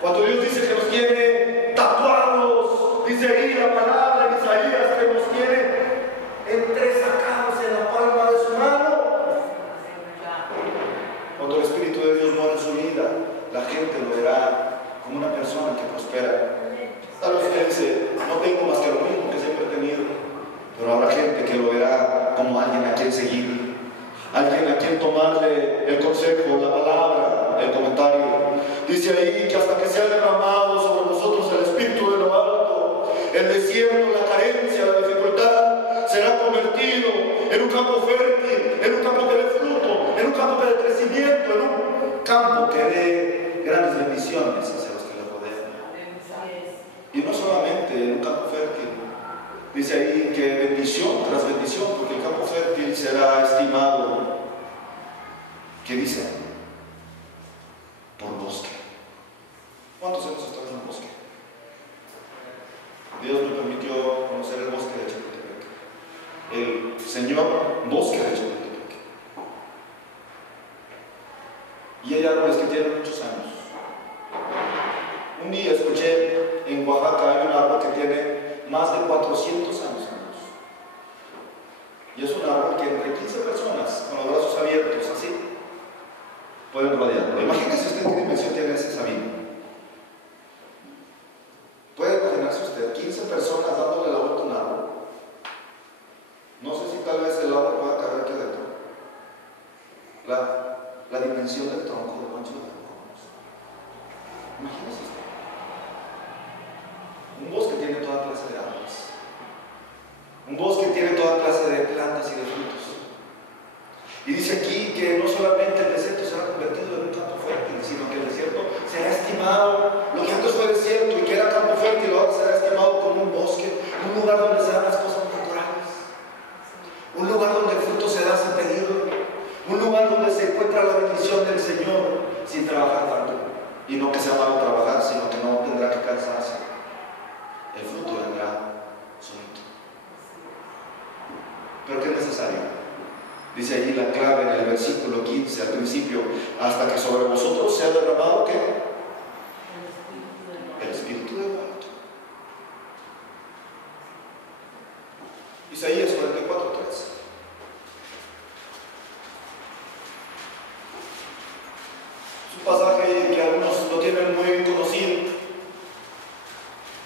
Cuando Dios dice que nos tiene tatuados, dice ahí la palabra en Isaías que nos tiene entresacados en la palma de su mano. Cuando el Espíritu de Dios mora en su vida, la gente lo verá como una persona que prospera. Tal vez usted dice, no tengo más que lo mismo que siempre he tenido, pero habrá gente que lo verá como alguien a quien seguir, alguien a quien tomarle el consejo, la palabra, el comentario. Dice ahí que hasta que sea derramado sobre nosotros el Espíritu de lo alto, el desierto, la carencia, la dificultad será convertido en un campo fértil, en un campo que dé fruto, en un campo que dé crecimiento, en un campo que dé grandes bendiciones hacia los que le rodean. Y no solamente en un campo fértil, dice ahí que bendición tras bendición, porque el campo fértil será estimado, ¿qué dice? Por bosque. ¿Cuántos hemos estado en un bosque? Dios me permitió conocer el bosque de Chapultepec, el señor bosque de Chapultepec. Y hay árboles que tienen muchos años. Un día escuché en Oaxaca hay un árbol que tiene más de 400 años. Y es un árbol que entre 15 personas con los brazos abiertos así pueden rodearlo. Imagínese usted qué dimensión tiene ese sabino. ¿Puede imaginarse usted 15 personas dándole la vuelta a un árbol? No sé si tal vez el árbol pueda caber aquí adentro. La dimensión del tronco, del ancho del tronco. Imagínese usted. Un bosque tiene toda clase de árboles. Un bosque tiene toda clase de plantas y de frutos. Y dice aquí que no solamente el desierto será convertido en un campo fértil, sino que el desierto será estimado, lo que antes fue desierto y que era campo fértil, ahora será estimado como un bosque, un lugar donde se dan las cosas naturales, un lugar donde el fruto se da sin pedirlo, un lugar donde se encuentra la bendición del Señor sin trabajar tanto. Y no que sea malo trabajar, sino que no tendrá que cansarse. El fruto vendrá solito. Pero ¿qué es necesario? Dice allí la clave en el versículo 15 al principio, hasta que sobre vosotros sea derramado ¿qué? El Espíritu de lo alto. Isaías 44:3. Es un pasaje que algunos lo tienen muy conocido,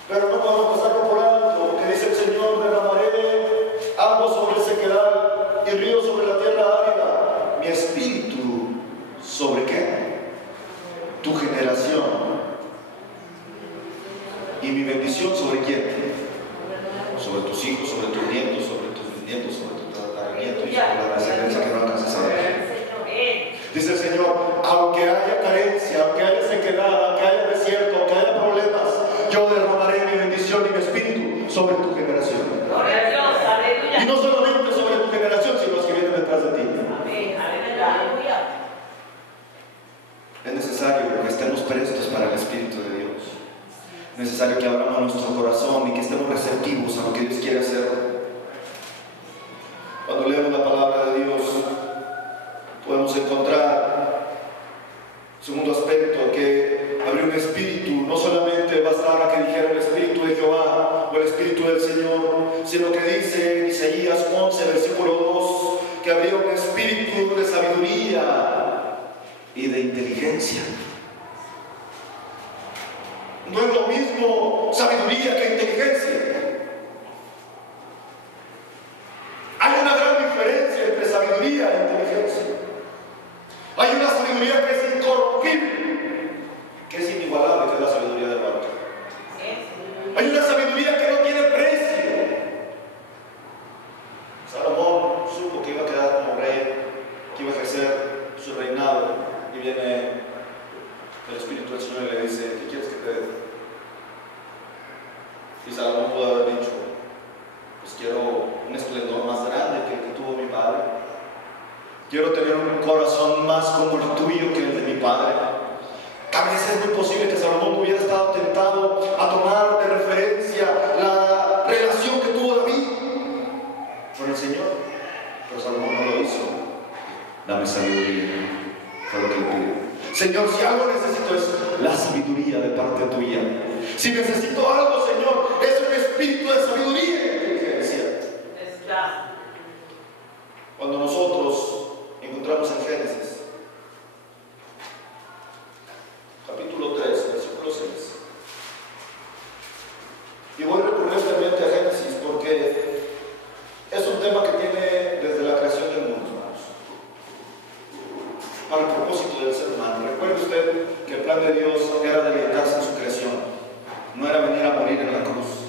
pero no podemos pasarlo por alto, porque dice el Señor: derramaré agua sobre sequedad y río sobre la tierra árida, mi espíritu ¿sobre qué? Tu generación, y mi bendición ¿sobre quién? Sobre tus hijos, sobre tus nietos, sobre tus bisnietos, sobre tu tataranieto y sobre la descendencia que no alcances a ver. Dice el Señor: aunque haya carencia, aunque haya sequedad, aunque haya desierto, aunque haya problemas, yo derramaré mi bendición y mi espíritu sobre tu generación. Gloria a Dios, aleluya. Y no solamente sobre tu generación, sino los que vienen detrás de ti. Amén, aleluya. Es necesario que estemos prestos para el Espíritu de Dios. Es necesario que abramos nuestro corazón y que estemos receptivos a lo que Dios quiere hacer. Cuando leemos la palabra de Dios, podemos encontrar segundo aspecto, que habría un espíritu. No solamente bastaba que dijera el Espíritu de Jehová o el Espíritu del Señor, sino que dice en Isaías 11, versículo 2, que habría un espíritu de sabiduría y de inteligencia. No es lo mismo sabiduría que inteligencia. Hay una gran diferencia entre sabiduría e inteligencia. Hay una sabiduría que es incorruptible, que es inigualable, que es la sabiduría del alto. Hay una sabiduría que no tiene precio. Salomón supo que iba a quedar como rey, que iba a ejercer su reinado, y viene el Espíritu del Señor y le dice: ¿qué quieres que te dé? Y Salomón pudo haber dicho: pues quiero un esplendor más grande que el que tuvo mi padre. Quiero tener un corazón más como el tuyo que el de mi padre. Tal vez es muy posible que Salomón hubiera estado tentado a tomar de referencia la relación que tuvo David con el Señor, pero Salomón no lo hizo. Dame sabiduría, fue lo que él pidió. Señor, si algo necesito es la sabiduría de parte tuya. Si necesito algo, Señor, es un espíritu de sabiduría y inteligencia. Cuando nosotros encontramos en Génesis, capítulo 3, versículo 6, y voy recurrentemente a Génesis porque es un tema que tiene desde la creación del mundo, hermanos, para el propósito del ser humano. Recuerde usted que el plan de Dios era deleitarse en su creación, no era venir a morir en la cruz.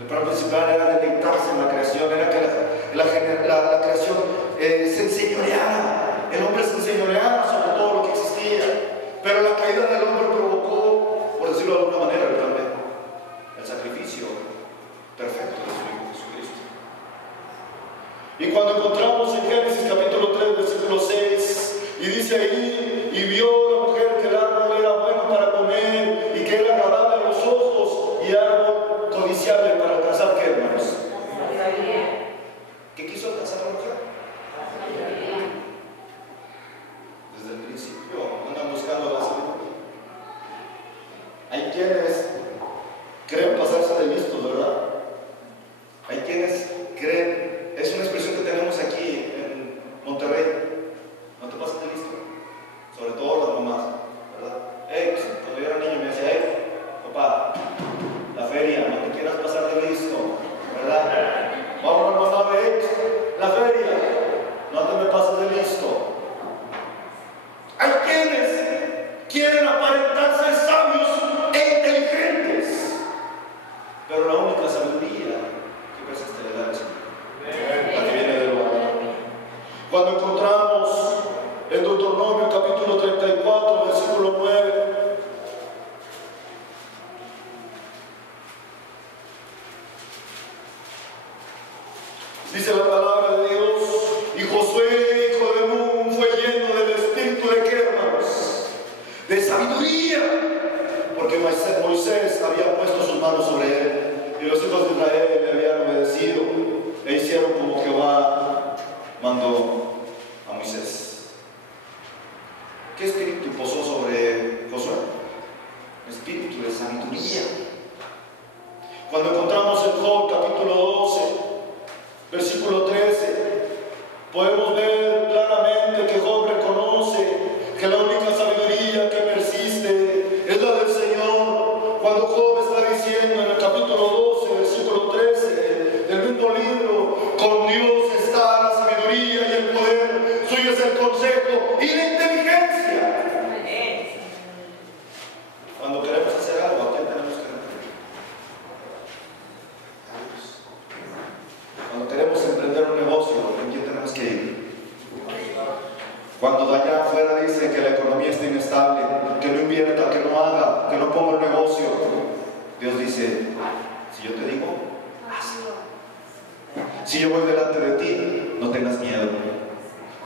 El plan principal era deleitarse en la creación, era que la creación se enseñoreara, el hombre se enseñoreara sobre todo lo que existía. Pero la caída del hombre provocó, por decirlo de alguna manera, el plan B, el sacrificio perfecto de su Hijo Jesucristo. Y cuando encontramos en Génesis capítulo 3, versículo 6, y dice ahí: y vio la mujer que el árbol era bueno para comer y que era agradable a los ojos y árbol codiciable para alcanzar, ¿qué, hermanos? ¿Qué quiso alcanzar la mujer? Desde el principio andan buscando la sabiduría. Hay quienes creen pasarse de listos, ¿verdad? Hay quienes creen, es una expresión que tenemos aquí en Monterrey: no te pases de listo, sobre todo las mamás, ¿verdad? Cuando yo era niño me decía: papá, la feria, no te quieras pasar de listo, ¿verdad? Vamos a ver, la feria, no te me pases de listo. Hay quienes quieren aparentarse sabios e inteligentes, pero la única sabiduría que persiste le da el Señor, la que viene de lo alto. Cuando encontramos en Deuteronomio capítulo 34, versículo 9, dice la palabra de Dios: y Josué, hijo de Nun, fue lleno del espíritu de ¿qué, hermanos? De sabiduría, porque Moisés había puesto sus manos sobre él, y los hijos de Israel le habían obedecido e hicieron como Jehová mandó a Moisés. ¿Qué espíritu posó sobre Josué? Espíritu de sabiduría. Cuando encontramos en Job capítulo 12, versículo 13, podemos ver claramente que Job reconoce que la única sabiduría que persiste es la del Señor. Cuando Job está diciendo en el capítulo 12, versículo 13 del mismo libro: con Dios está la sabiduría y el poder, suyo es el consejo y la inteligencia. Cuando queremos hacer algo, ¿a quién tenemos que recurrir? A Dios. Cuando queremos emprender un negocio, ¿en quién tenemos que ir? Cuando de allá afuera dicen que la economía está inestable, que no invierta, que no haga, que no ponga un negocio, Dios dice: si yo te digo, hazlo. Si yo voy delante de ti, no tengas miedo,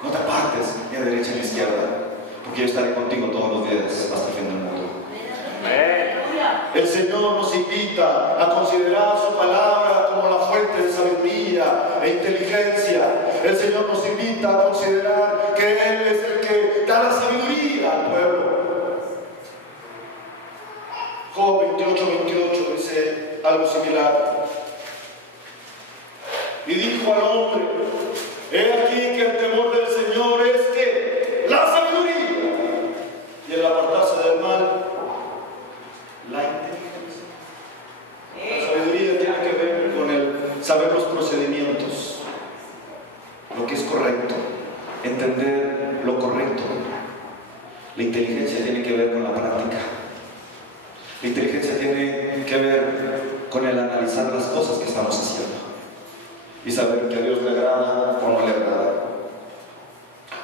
no te apartes ni a derecha ni a izquierda, porque yo estaré contigo todos los días hasta el fin del mundo. El Señor nos invita a considerar su palabra como la fuente de sabiduría e inteligencia. El Señor nos invita a considerar que Él es el que da la sabiduría al pueblo. Job 28:28 dice algo similar: y dijo al hombre: he aquí que el temor del Señor es que la sabiduría, y el apartarse del mal, la inteligencia. La sabiduría tiene que ver con el saber los procedimientos, lo que es correcto, entender lo correcto. La inteligencia tiene que ver con la práctica. La inteligencia tiene que ver con el analizar las cosas que estamos haciendo y saber que a Dios le agrada o no le agrada.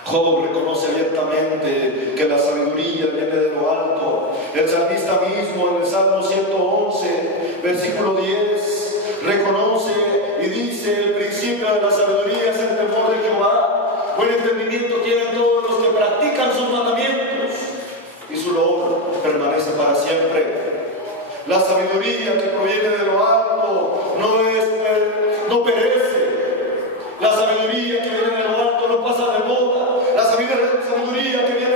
Job reconoce abiertamente que la sabiduría viene de lo alto. El salmista mismo en el Salmo 111, versículo 10, reconoce y dice: el principio de la sabiduría es el temor de Jehová. Buen entendimiento tienen todos los que practican sus mandamientos, y su loor permanece para siempre. La sabiduría que proviene de lo alto no perece. La sabiduría que viene de lo alto no pasa de moda. La sabiduría que viene